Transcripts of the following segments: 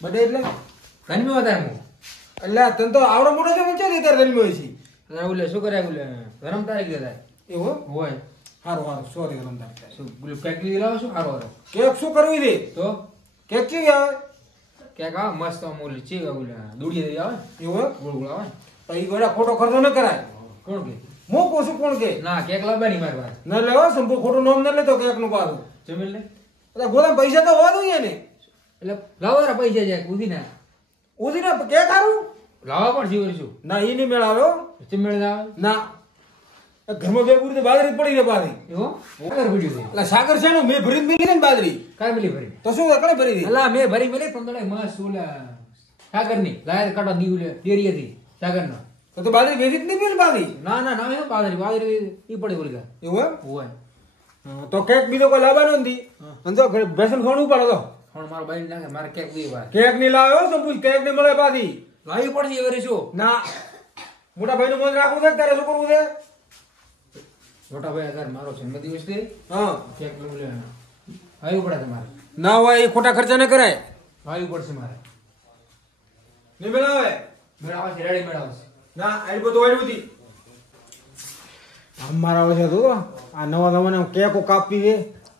Birthday એટલે ધન્યવાદ તારે એટલે તને તો આવડો મોટો છે પણ ચાલી તારે જન્મ્યો છે ઓલે શું કરે ઓલે ગરમ તારીખ દે એવું હોય હારું સોરી રમદાર શું કેક લઈ લાવો શું હારો હારો કેક શું કરવી દે તો કેક કેવી આવે કેક આવે મસ્ત ઓલે ચી ઓલે દૂડી દે આવે એવું ગોળ ગોળ આવે તો ઈ ગોળા ખોટો ખર્ચો ન કરાય કોણ કે હું કહું છું કોણ કે ના કેક લાવવાની મારી પાસે ન લેવો સંપૂ ખોટું નામ ન લેતો કેક નું પાછું જમીન લે એટલે ગોળા પૈસા તો હોવા જોઈએ ને એટલે લાવો તારા પૈસા જાય ઉધી ના ઉધી ને કેક હારું લાવવા પણ જીવર છું ના ઈ નહીં મેળ આવ્યો ચમેળ આવે ના ઘરમાં બે પૂરી બાજરી પડી છે બાજરી એવો સાગર ભર્યું છે એટલે સાગર છે ને મેં ભરી મેલી ને બાજરી કાઈ મિલી ભરી તો શું કડે ભરી દી અલા મેં ભરી મેલી તમને મસ્ત ઓલા સાગર ની લાય કાઢો દી ઓલે ડેરી હતી સાગર ના તો બાજરી વેચી જ નહીં મેલી બાજરી ના ના ના એ બાજરી ઈ પડી બોલ ગયા એવું હોય તો કેક બીજો કોઈ લાવવાનો નથી અને તો બેસન ખાવાનું ઉપાડો તો પણ મારો બાઈ નાખે મારે કેક બી ભાઈ કેક નહીં લાવ્યો સંપૂર્ણ કેક નહીં મળે બાજી લાવી પડશે એવરી શું ના મોટા ભાઈ નું મન રાખવું છે તારે શું કરવું છે મોટા ભાઈ અગર મારો જન્મદિવસ છે હા કેક લે આવી પડે તમારે ના હોય એ ખોટા ખર્ચા ન કરાય આવી પડશે મારે નહીં મેળાવે મેળાવે છે રેડી મેળાવે છે ના આઈ બધું વાળ્યું હતી અમારા આવે છે તો આ નવા નવા કેકો કાપી છે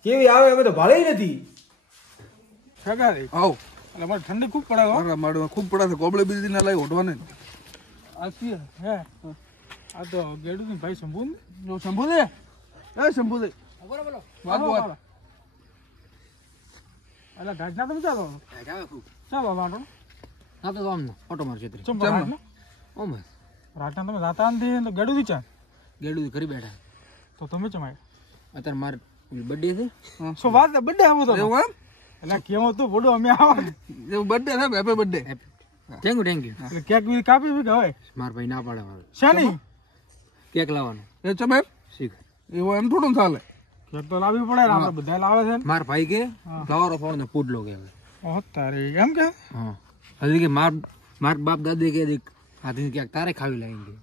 કેવી આવે અમે તો ભાળે નથી આવ એટલે મારે ઠંડી ખૂબ પડે હો મારે ખૂબ પડે છે ગોબળે બીજી ના લાવી ઓઢવાને આ હે આ તો ગેડુની ભાઈ શંભુ જો શંભુ દે એ શંભુ દે બોલો બોલો વાત વાત અલા ગાડના તમે ચાલો જાવે ખૂબ ચાલો વાંટો ના તો આમ ઓટો માર છેતરી ચમ રાટના ઓમ રાટના તમે જાતા નથી તો ગેડુથી ચા ગેડું ઘરે બેઠા તો તમે ચમાય અત્યારે માર બર્થડે છે સો વાત બર્થડે આવો તો એવું એમ એટલે કેવો તો બોડો અમે આવા એવું બર્થડે છે હેપી બર્થડે થેન્ક યુ એટલે કેક બી કાપી બી હવે માર ભાઈ ના પાડે હવે શાની કેક લાવવાનો એ ચમે શીખ એવું એમ થોડું ચાલે કેક તો લાવવી પડે ને આપણે બધા લાવે છે માર ભાઈ કે ફ્લાવર ફોડ ને પૂડલો કે ઓ તારી એમ કે હા હજી કે માર બાપ દાદી કે દીક આથી ક્યાંક તારે ખાવી લાગી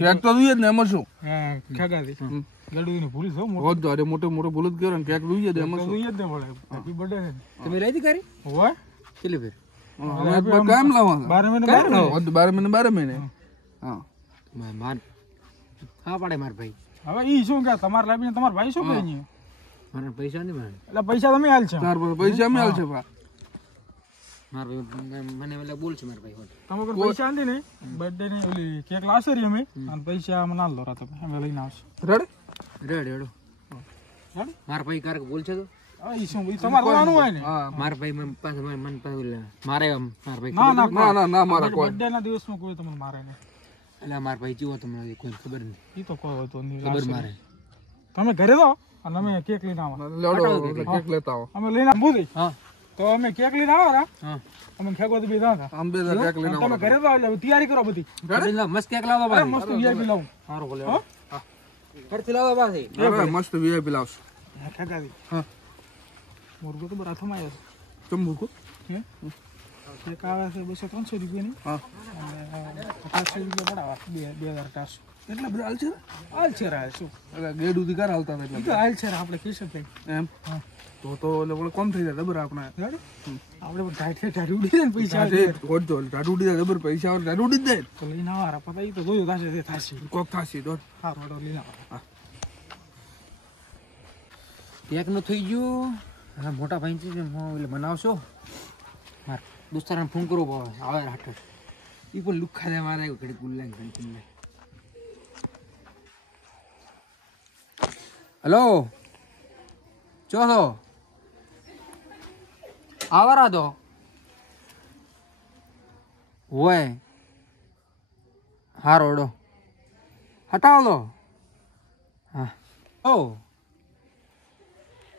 કેક તો જોઈએ જ ને એમાં શું હા ખેગાથી ગડુની ભૂલ છો મોટો અરે મોટો મોટો ભૂલ જ કર્યો ને કેક જોઈએ જ એમાં શું જોઈએ જ ને પડે હેપી બર્થડે તમે લઈ દી કરી હોય ચલી ફેર અમે કામ લાવવાનું 12 મહિને 12 મહિને હા માર હા પડે માર ભાઈ હવે ઈ શું કે તમાર લાવીને તમાર ભાઈ શું કહે છે મારા પૈસા નહીં મળે એટલે પૈસા તમે હાલ છે તાર પૈસા અમે હાલ છે ભા માર ભાઈ મને એટલે બોલ છે માર ભાઈ તમે કોઈ પૈસા આંધી નહીં બર્થડે ની ઓલી કેક લાવશે રી અમે અને પૈસા અમે ના લો રા તમે અમે લઈને આવશે રેડ રેડ માર ભાઈ કારક બોલ છે તો ઈ શું ઈ તમાર કોવાનું હોય ને માર ભાઈ મને પાસે મારે માર ભાઈ ના મારા કોઈ બર્થડે ના દિવસમાં કોઈ તમને મારે નહીં એટલે માર ભાઈ જીવો તમને કોઈ ખબર નહીં ઈ તો કોઈ હોય તો નહીં ખબર મારે તમે ઘરે દો અને અમે કેક લઈને આવો લેડો કેક લેતા આવો અમે લઈને આવું દઈ હા તો અમે કેક લઈને આવો રા હા અમે ખેગો તો બીજા હતા અમે બે કેક લઈને આવો તમે ઘરે દો એટલે તૈયારી કરો બધી મસ્ત કેક લાવો ભાઈ મસ્ત વીઆઈપી લાવું સારું બોલે હા ઘરથી લાવો પાછી મસ્ત વીઆઈપી લાવશું ખેગાથી હા મુર્ગો તો બરાબર થમાય છે ચમ મુર્ગો હે કેક આવે છે 200-300 રૂપિયાની હા અને 50 રૂપિયા પડાવા 2400 એટલા બધા હાલ છે રા શું એટલે ગેડ ઉધી કર હાલતા હતા એટલે હાલ છે આપણે કીશે ભાઈ એમ હા તો એટલે કોમ થઈ જાય જબર આપણે આપણે પણ ઢાઢ ઉડી જાય ને પૈસા હોડ તો ઢાઢ ઉડી જાય જબર પૈસા આવે ઢાઢ ઉડી જાય તો લઈને આવા પતા ઈ તો જોયું થાશે તે થાશે કોક થાશે તો હારો હારો લઈને આવા કેક નું થઈ ગયું હા મોટા ભાઈ છે એટલે બનાવશો માર દોસ્તારાને ફોન કરવો પડે આવે હાટો ઈ પણ લુખા દે મારે ઘડી કુલ્લા ઘડી કુલ્લા હેલો ચો છો આવરા દો હોય હારો ઓડો હટાવો લો હા ઓ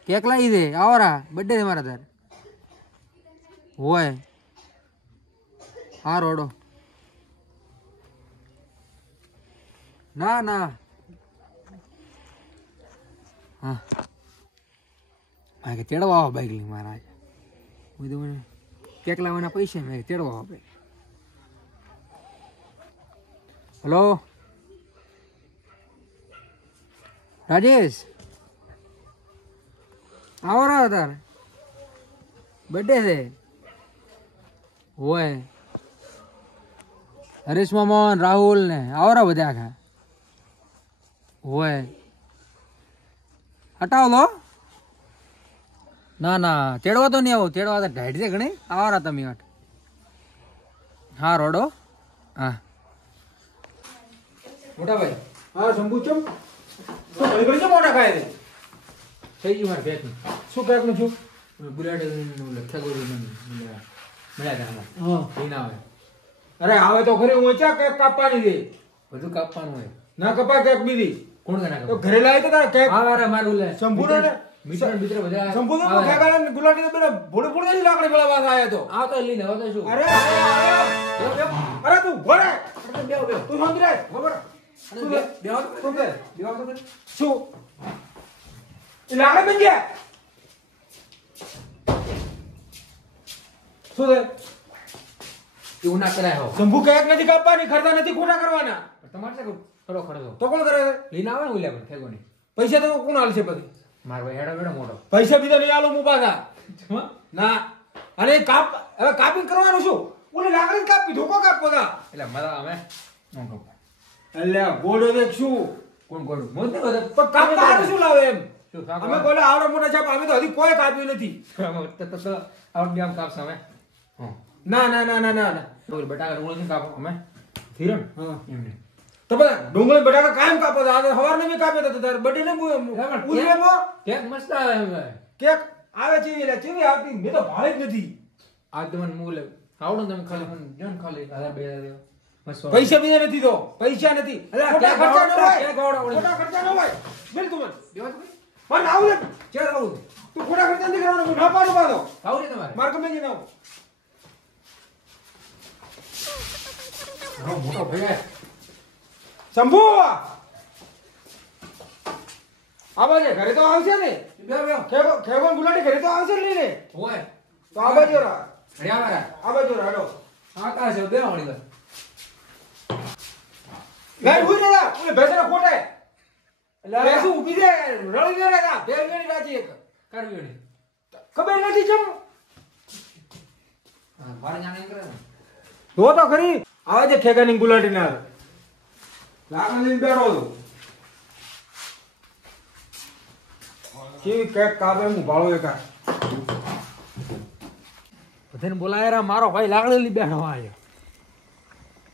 કેક લાવી દે આવરા બર્થડે છે મારા તાર હોય હારો ઓડો ના ના હા કે તેડવા આવો બાઈક લઈને મારા બધું કેક લાવવાના પૈસા મેં તેડવા આવો બાઈક હલો રાજેશ આવો રહો તાર બર્થડે છે હોય હરેશ મામા ને રાહુલ ને આવરા બધા આખા હોય હટાવો લો ના ના તેડવા તો નહીં આવો તેડવા તો ઢાઢ છે ઘણી આવરા તમે હટ હા રોડો હા મોટા ભાઈ હા શંભુ ચમ તો ઘડી ઘડી કેમ મોટા ખાય છે થઈ ગયું મારે પેક શું પેકનું છું બુલેટ લખ્યા ગોળી મળ્યા હતા આમાં હા એ ના આવે અરે આવે તો ઘરે હું ચા કેક કાપવાની છે બધું કાપવાનું હોય ના કપા કેક બીજી કોણ કે ના તો કાપે ઘરે લાવી તો તારે કેક હા મારે મારું લે શંભુનો ને મિત્ર મિત્ર બધા શંભુ તો ખેગાડા ગુલાટી તો બેટા ભોળે ભોળે જ લાકડી પેલા વાત આયા તો આ તો લઈને હવે તો શું અરે અરે તું ભરે તું શાંતિ રાખ ખબર શું કે શું એ લાકડી બન ગયા શું છે એવું ના કરાય હો શંભુ કેક નથી કાપવાની ખર્ચા નથી ખોટા કરવાના તમારે છે ખરો ખરો તો કોણ કરે છે? લઈને આવે ને ઉલ્યા પણ ફેગો નહીં પૈસા તો કોણ આલશે પછી મારો ભાઈ હેડો બેડો મોટો પૈસા બીજા નહીં આલું હું પાછા ના અને કાપ હવે કાપી કરવાનું શું ઓલી લાકડી કાપી ધોકો કાપવો તા એટલે મારા અમે એટલે ગોળો દેખ શું કોણ કોણ મોત ને બધા પણ કાપતા હારું શું લાવે એમ શું અમે બોલે આવડો મોટા છાપ અમે તો હજી કોઈ કાપ્યું નથી તો આઉટ ગેમ કાપશે અમે ના ના ના ના ના ના બોલ બટાકા ડુંગળી કાપો અમે ધીરણ હા એમને તો બધા ડુંગળી બટાકા કાયમ કાપો તા આજે સવારને બી કાપે તો તાર બડી ને ઉજરેમો કેક મસ્ત આવે હવે કેક આવે ચીવી આવતી મેં તો ભાવે જ નથી આ તો મને મૂલે આવડો તમે ખાલી મને જોન ખાલી 1000 મસ્ત પૈસા બીજા નથી તો પૈસા નથી ખોટા ખર્ચા ન હોય કેક આવડો ખોટા ખર્ચા ન હોય બિલ તું મને દેવા તો પણ આવું રે ચાલ આવું તું ખોટા ખર્ચા નથી કરવાનો હું ના પાડું પાડો આવું રે તમારે માર કમે જ ના મોટો ભાઈ શંભુ આબાજે ઘરે તો આવશે ને બે બે ખેગો ગુલાટી ઘરે તો આવશે ને લઈને હોય તો આબાજે રા હરિયા મારા આબાજે રાડો આકાશ બે મળી ગયો ગાય ઉઈ રે ઓલે ભેસરા ખોટે એટલે બેસું ઊભી દે રળી દે રે તા બે વેણી રાજી એક કરવી ને ખબર નથી ચમ બાર જાણે કરે ને તો ખરી આવે છે ખેગાની ગુલાટી ના લાકડી લઈને બેઠો હતો કેવી કેક કાપે હું ભાળો એકા બધાને બોલાય રા મારો ભાઈ લાકડી લઈ બેઠો આવ્યો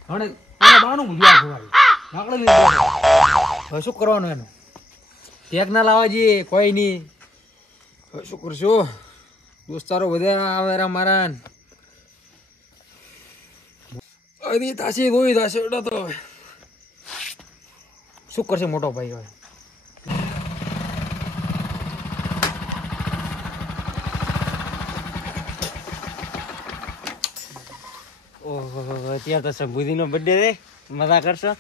હણે આને બાનું મુજ્યા ખવાય લાકડી લઈ બેઠો હવે શું કરવાનું એનું કેક ના લાવવા જઈએ કોઈ નહીં હવે શું કરશું દોસ્તારો બધા આવે રા મારા અરે તાસી ગોઈ તાસી ઓડો તો શું કરશે મોટો ભાઈ હવે ઓહો અત્યારે તો શંભુજી નો બર્થડે રે મજા કરશો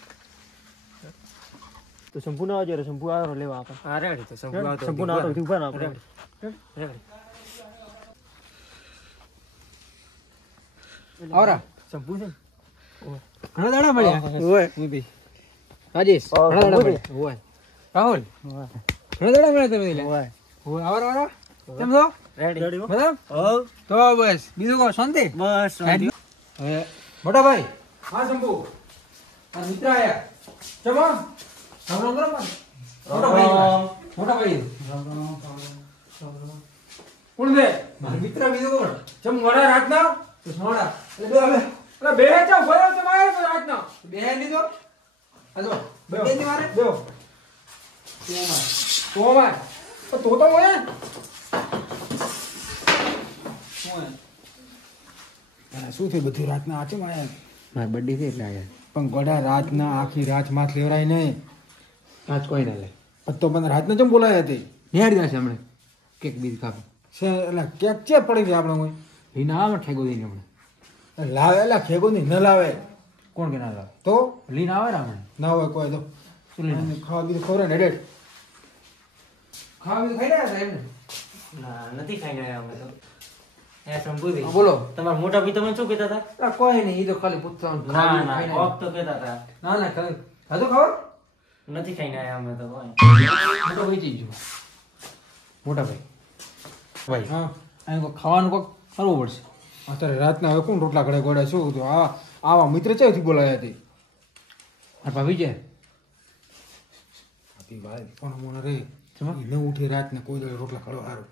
તો શંભુ ના આવજો શંભુ આવો લેવા આપણે હા રેડી તો શંભુ આવતો શંભુ ના આવતો ઉભા ના રેડી આવરા શંભુ છે ઘણા દાડા મળ્યા ઓય હું બી રાજેશ ઘણા દાડા મળ્યા ઓય રાહુલ ઘણા દાડા મળ્યા તમે ઓય ઓય આવરા આવરા કેમ છો રેડી મતલબ તો બસ બીજું કહો શાંતિ બસ હવે મોટા ભાઈ હા શંભુ આ મિત્ર આયા ચમા રામ રામ રામ મોટા ભાઈ મોટા ભાઈ કોણ દે મારા મિત્ર બીજો કોણ ચમ મોડા રાતના તો સોડા એટલે બે હવે એટલે બે ચા ભયો તો મારે તો રાતના બે લીધો હાલો બે બે ની મારે બેઓ તો માર તો મોય શું થયું બધું રાતના આચે માયા મારા બર્થડે છે એટલે આયા પણ ગોડા રાતના આખી રાત માથ લેવરાય નહીં આજ કોઈ ના લે તો મને રાતના ચમ બોલાય હતી નિહાળી દેશે હમણે કેક બીજ ખાપે છે એટલે કેક ચે પડી ગઈ આપણે કોઈ એ ના આવે ઠેગો દઈને હમણે લાવે એટલે ખેગો ની ન લાવે કોણ કે ના લાવે તો લઈને આવે ને હમણે ના હોય કોઈ તો શું લઈને અને ખાવા બીજું ખવડાવે ને રેડ ખાવા બીજું ખાઈ રહ્યા હતા એમને ના નથી ખાઈને આવ્યા અમે તો એ શંભુજી બોલો તમારા મોટા ભાઈ તમે શું કહેતા હતા કોઈ નહીં એ તો ખાલી પૂછતા ના ના કોક તો કહેતા હતા ના ના ખાલી હજુ ખબર નથી ખાઈને આવ્યા અમે તો કોઈ મોટો ભાઈ ચીજ મોટા ભાઈ ભાઈ હા અહીં કોઈ ખાવાનું કોઈક કરવું પડશે અત્યારે રાતના હવે કોણ રોટલા ઘડે ગોળે શું હતું આવા મિત્ર ચોથી બોલાયા હતી આ ભાભી છે આપી ભાઈ પણ મને રે ન ઉઠી રાતને કોઈ દે રોટલા ખડો હારું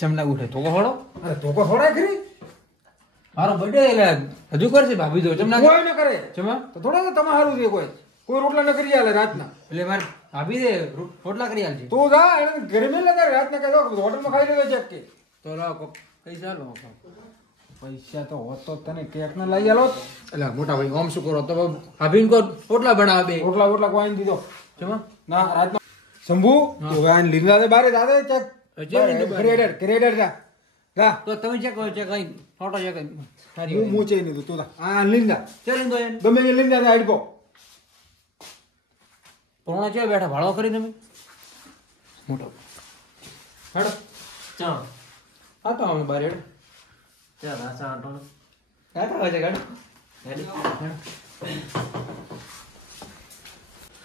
ચમના ઉઠે તો હોડો અરે તો કો હોડા ખરી મારો બર્થડે એટલે હજુ કરશે ભાભી તો ચમના કોઈ ન કરે ચમા તો થોડા તમે હારું છે કોઈ રોટલા ન કરી આલે રાતના એટલે મારે ભાભી દે રોટલા કરી આલજે તું જા એને ઘરે મેં લગા રાતના કહી દો હોટલમાં ખાઈ લેજો ચેક કે તો લાવ પૈસા લો પૈસા તો હોત તો તને કેક ના લઈ આલો એટલે મોટા ભાઈ ઓમ શું કરો તો ભાભીને કો રોટલા બનાવે બે રોટલા કોઈ આઈને દીધો ચમા ના રાતના શંભુ તું હવે આને લીધા દે બારે દાદા ચેક ક્રેડિટ જા તો તમે ચેક કરો ચેક કઈ ફોટો ચેક સારી હું મોચે નહીં તું જા આ લીંદા ચાલી દો એને ગમે એ લીંદા દે આડકો પોણા ચે બેઠા ભાડો કરી તમે મોટો હેડો ચાલ આ તો અમે બાર હેડ ચાલ આ ચાંટો આ તો છે ગાડી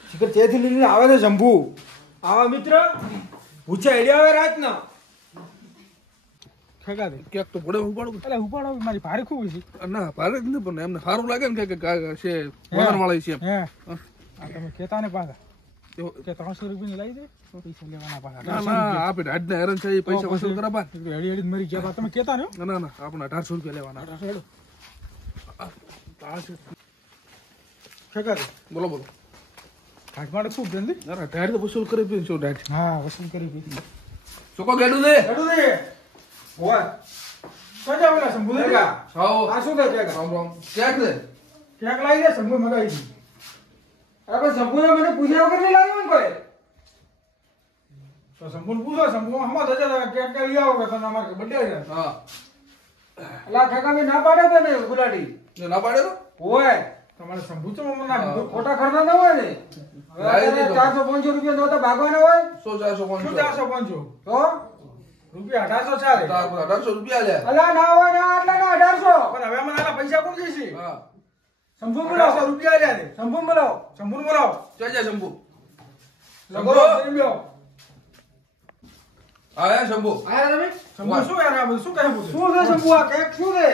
શિખર ચેથી લીધે આવે છે શંભુ આવા મિત્ર પૂછે હેડી આવે રાતના ખેગા દે કેક તો પડે ઉપાડો એટલે ઉપાડો મારી ભારે ખૂબ છે ના ભારે જ નહીં પણ એમને સારું લાગે ને કે છે વગર વાળી છે હે આ તમે કહેતા ને પાછા કે 300 રૂપિયા લઈ દે પૈસા લેવાના પાછા ના આપે આજના હેરાન છે પૈસા વસૂલ કરવા હેડી હેડી મરી ગયા તમે કહેતા ને ના ના આપણે 1800 રૂપિયા લેવાના 1800 ખેગા દે બોલો બોલો ઘાટ માટે ખૂબ જલ્દી ના ઢાડ તો વસૂલ કરી પી છો ઢાડ હા વસૂલ કરી પી ચોકો ગેડું દે ઓય કજા ઓલા શંભુ દે કા આ શું દે કેક રામ રામ કેક દે કેક લાવી દે શંભુ મગાવી દી અરે શંભુ મને પૂછ્યા વગર નહીં લાવ્યો ને કોઈ તો શંભુ પૂછો શંભુ હમા દજા કેક કે લઈ આવો કે તને અમારે બર્થડે છે હા અલા કાકા મે ના પાડે તો ને ગુલાડી ના પાડે તો ઓય તમારે શંભુ તો મને ના કીધું ખોટા ખર્ચા ના હોય ને 400-500 રૂપિયા નહોતા ભાગવાના હોય 400-500 તો રૂપિયા 1800 ચાલે 1800 રૂપિયા લે અલા ના હોય ના આટલા ના 1800 પણ હવે મને આલા પૈસા કોણ દેશે હા શંભુ બોલાવો 100 રૂપિયા લે દે શંભુ બોલાવો જા શંભુ આયા શંભુ આયા તમે શંભુ શું યાર આ બધું શું કહે બધું શું છે શંભુ આ કેક શું છે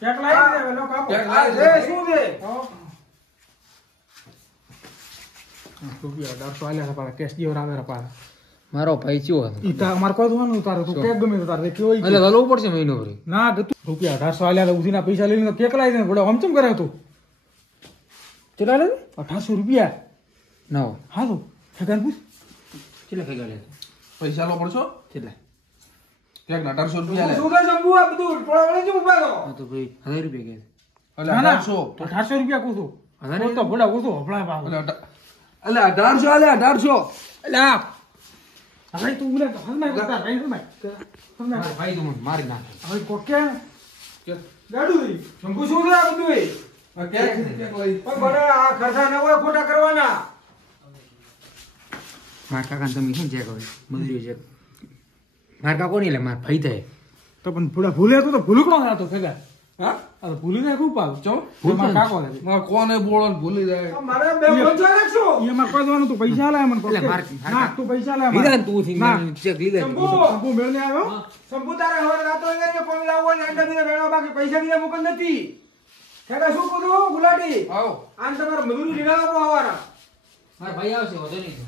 કેક લાવી દે વેલો કાપો કેક લાવી દે શું છે રૂપિયા 1800 આલ્યા પાછા કેશ દીવર આવે પાછા મારો ભાઈ ચિયો હતો ઈ તા માર કોઈ દવાનું તારે તું કેક ગમે તો તારે કેવો ઈ એટલે હલવું પડશે મહિનો ભરી ના ગતું રૂપિયા 1800 આલ્યા ઉધીના પૈસા લઈને કેક લાવી દે ગોડા આમ ચમ કરે તું ચલા લે 1800 રૂપિયા ના હોય હા તો ખેગાન પૂછ કેટલા ખાઈ લે પૈસા લો પડશો કેટલા કેક 1800 રૂપિયા લે શું કે શંભુ આ બધું ટોળા વળે જ ઉભા રહો તો ભાઈ 1000 રૂપિયા કે ના 1800 રૂપિયા કહું છું તો ગોડા કહું છું હપડા પા એટલે 1800 આલે 1800 એટલે હવે તું ઉલે હલમાઈ કરતા કઈ હલમાઈ મારા ભાઈ તો મને મારી નાખે હવે કોકે ગાડું દી શંભુ શું છે આ બધું આ કેક લઈ પણ બડા આ ખર્ચા ન હોય ખોટા કરવાના મારા કાકા તમે શું ચેક હોય મંદિર ચેક મારા કાકો નહીં લે મારા ભાઈ થાય તો પણ ભૂલા ભૂલે તો ભૂલકડો હતો ભેગા હા આ ભૂલી જાય ખૂબ પાવ ચો ભૂલ મારા કાકો લે માં કોને બોલો ને ભૂલી જાય મારે બે પૈસા રાખશો એમાં કોઈ દવાનું તું પૈસા લાય મને એટલે માર ના તું પૈસા લાય લીધા તું થી ચેક લીધા શંભુ મેળ ને આવ્યો શંભુ તારે હવે રાતો એને કોણ લાવવો ને અંડા દીને વેણો બાકી પૈસા દીને મુકન નથી ખેડા શું કરું ગુલાડી આવો આન તમારે મજૂરી લીધા આપો આવવાના મારા ભાઈ આવશે વધુ નહીં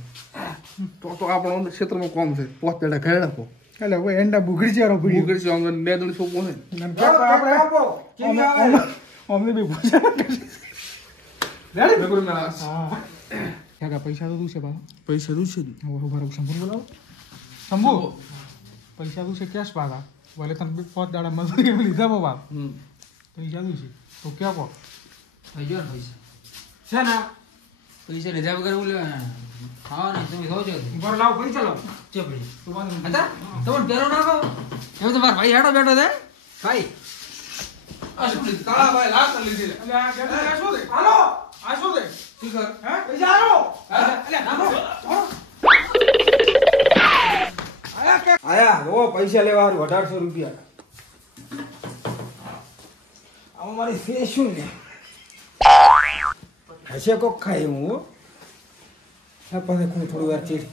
તો આપણો ક્ષેત્રમાં કોમ છે પોત પેડા ઘરે રાખો એટલે હવે એંડા બુગડી ચારો પડી ઉગડી છે અંગન બે દોડી સોપો છે આપણે આપો કેવી આવે અમને બી પૂછા રેડી બેગુર ના હા કાકા પૈસા તો તું છે બા પૈસા દઉં છે હવે ઉભા રહો શંભુ બોલાવો શંભુ પૈસા તું છે કેશ પાગા બોલે તને બી 5 દાડા મજૂરી લીધા બાબા પૈસા તું છે તો ક્યાં કો થઈ ગયો ને પૈસા છે ના પૈસા લીધા વગર હું લેવા હા ને તમે કહો છો ઉપર લાવ પૈસા લાવ ચે પડી હતા તમને પેરો નાખો એમ તો મારા ભાઈ હેડો બેઠો છે ભાઈ આ શું લીધું કાળા ભાઈ લાત લીધી એટલે આ કેટલા શું દે હાલો આ શું દે શિખર હે પૈસા આલો એટલે નાખો આયા ઓ પૈસા લેવા 1800 રૂપિયા આમાં મારી ફેસ શું ને હશે કોક ખાય હું હા પાસે થોડી વાર ચીડ